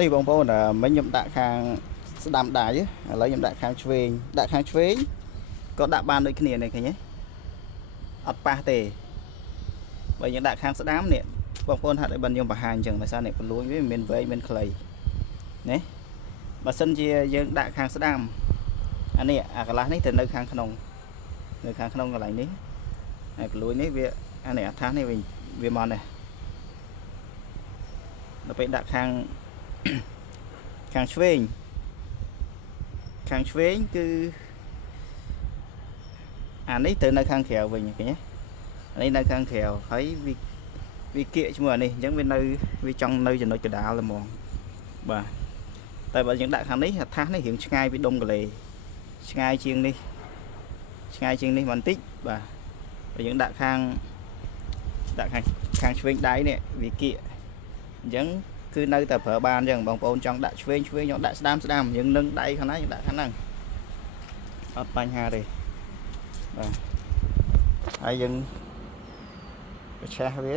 នេះបងប្អូនមិញខ្ញុំដាក់ខាងស្ដាំដៃឥឡូវខ្ញុំដាក់ខាងឆ្វេងក៏ដាក់បានដូចគ្នានេះឃើញទេអត់ប៉ះទេបើយើងដាក់ខាងស្ដាំនេះបងប្អូនហាត់ឲ្យបានខ្ញុំបង្ហាញអញ្ចឹងដោយសារនេះពលួយវាមានវែងមានខ្លីណាបើសិនជាយើងដាក់ខាងស្ដាំអានេះអាកន្លះនេះទៅនៅខាងក្នុងកន្លែងនេះហើយពលួយនេះវាអានេះអាថាសនេះវាមកនេះដល់ពេលដាក់ខាងឆ្វេងគឺអានេះទៅនៅខាងក្រៅវិញឃើញទេអានេះនៅខាងក្រៅហើយវាគៀកជាមួយអានេះអញ្ចឹងវាចង់នៅចំណុចកណ្ដាលហ្មងបាទតែបើយើងដាក់ខាងនេះអាថាសនេះរៀងឆ្ងាយពីដុំកលេឆ្ងាយជាងនេះបន្តិចបាទបើយើងដាក់ខាងឆ្វេងដៃនេះវាគៀកអញ្ចឹងគឺនៅតែប្រើបានអញ្ចឹងបងប្អូនចង់ដាក់ឆ្វេងចង់ដាក់ស្ដាំយើងនឹងដៃខាងណាយើងដាក់ខាងហ្នឹងអត់បញ្ហាទេបាទហើយយើងឆេះវា